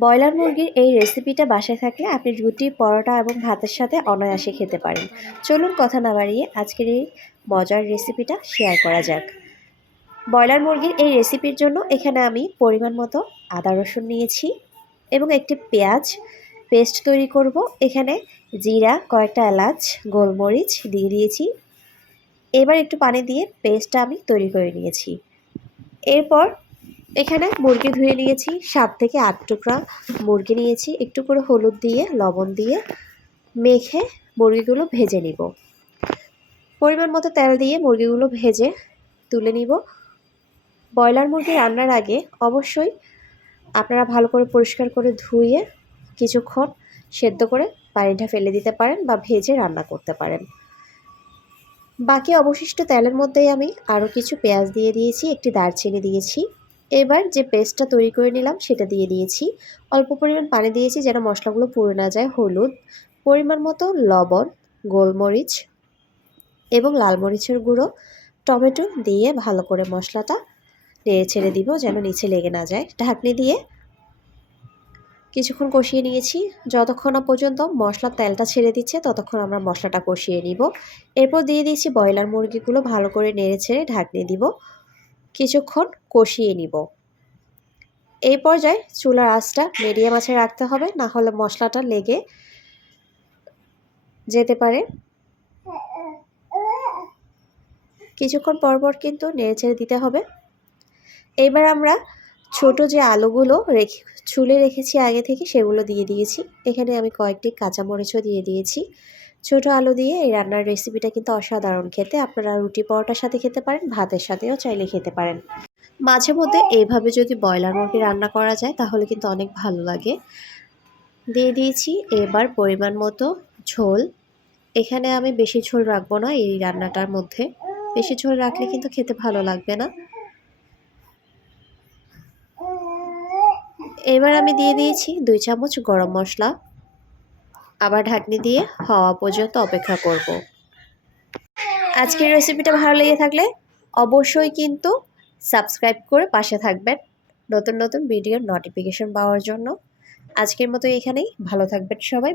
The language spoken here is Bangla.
ব্রয়লার মুরগির এই রেসিপিটা বাসায় থাকলে আপনি রুটি, পরোটা এবং ভাতের সাথে অনায়াসে খেতে পারেন। চলুন কথা না বাড়িয়ে আজকের এই মজার রেসিপিটা শেয়ার করা যাক। ব্রয়লার মুরগির এই রেসিপির জন্য এখানে আমি পরিমাণ মতো আদা রসুন নিয়েছি এবং একটি পেঁয়াজ পেস্ট তৈরি করব। এখানে জিরা, কয়েকটা এলাচ, গোলমরিচ দিয়ে দিয়েছি। এবার একটু পানি দিয়ে পেস্টটা আমি তৈরি করে নিয়েছি। এরপর এখানে মুরগি ধুয়ে নিয়েছি, 7 থেকে 8 টুকরা মুরগি নিয়েছি। একটু করে হলুদ দিয়ে লবণ দিয়ে মেখে মুরগিগুলো ভেজে নিব। পরিমাণ মতো তেল দিয়ে মুরগিগুলো ভেজে তুলে নিব। ব্রয়লার মুরগি রান্নার আগে অবশ্যই আপনারা ভালো করে পরিষ্কার করে ধুয়ে কিছুক্ষণ সেদ্ধ করে পানিটা ফেলে দিতে পারেন বা ভেজে রান্না করতে পারেন। বাকি অবশিষ্ট তেলের মধ্যেই আমি আরও কিছু পেঁয়াজ দিয়ে দিয়েছি, একটি দারচিনি দিয়েছি। এবার যে পেস্টটা তৈরি করে নিলাম সেটা দিয়ে দিয়েছি। অল্প পরিমাণ পানি দিয়েছি যেন মশলাগুলো পুড়ে না যায়। হলুদ, পরিমাণ মতো লবণ, গোলমরিচ এবং লাল মরিচের গুঁড়ো, টমেটো দিয়ে ভালো করে মশলাটা নেড়ে ছেড়ে দিব যেন নিচে লেগে না যায়। ঢাকনি দিয়ে কিছুক্ষণ কষিয়ে নিয়েছি। যতক্ষণ না পর্যন্ত মশলার তেলটা ছেড়ে দিচ্ছে ততক্ষণ আমরা মশলাটা কষিয়ে নিব। এরপর দিয়ে দিয়েছি ব্রয়লার মুরগিগুলো, ভালো করে নেড়ে ছেড়ে ঢাকনি দিব, কিছুক্ষণ কষিয়ে নিব। এই পর্যায়ে চুলার আঁচটা মিডিয়াম আঁচে রাখতে হবে, না হলে মশলাটা লেগে যেতে পারে। কিছুক্ষণ পর কিন্তু নেড়েচেড়ে দিতে হবে। এবার আমরা ছোট যে আলুগুলো ছুলে রেখেছি আগে থেকে সেগুলো দিয়ে দিয়েছি। এখানে আমি কয়েকটি কাঁচামরিচও দিয়ে দিয়েছি। ছোট আলু দিয়ে এই রান্নার রেসিপিটা কিন্তু অসাধারণ খেতে। আপনারা রুটি পরোটার সাথে খেতে পারেন, ভাতের সাথেও চাইলে খেতে পারেন। মাঝে মধ্যে এইভাবে যদি ব্রয়লার মুরগি রান্না করা যায় তাহলে কিন্তু অনেক ভালো লাগে। দিয়ে দিয়েছি এবার পরিমাণ মতো ঝোল। এখানে আমি বেশি ঝোল রাখবো না এই রান্নাটার মধ্যে। বেশি ঝোল রাখলে কিন্তু খেতে ভালো লাগবে না। এবার আমি দিয়ে দিয়েছি 2 চামচ গরম মশলা। আবার ঢাকনি দিয়ে হওয়া পর্যন্ত অপেক্ষা করব। আজকের রেসিপিটা ভালো লেগে থাকলে অবশ্যই কিন্তু সাবস্ক্রাইব করে পাশে থাকবেন নতুন নতুন ভিডিওর নোটিফিকেশন পাওয়ার জন্য। আজকের মতো এখানেই, ভালো থাকবেন সবাই।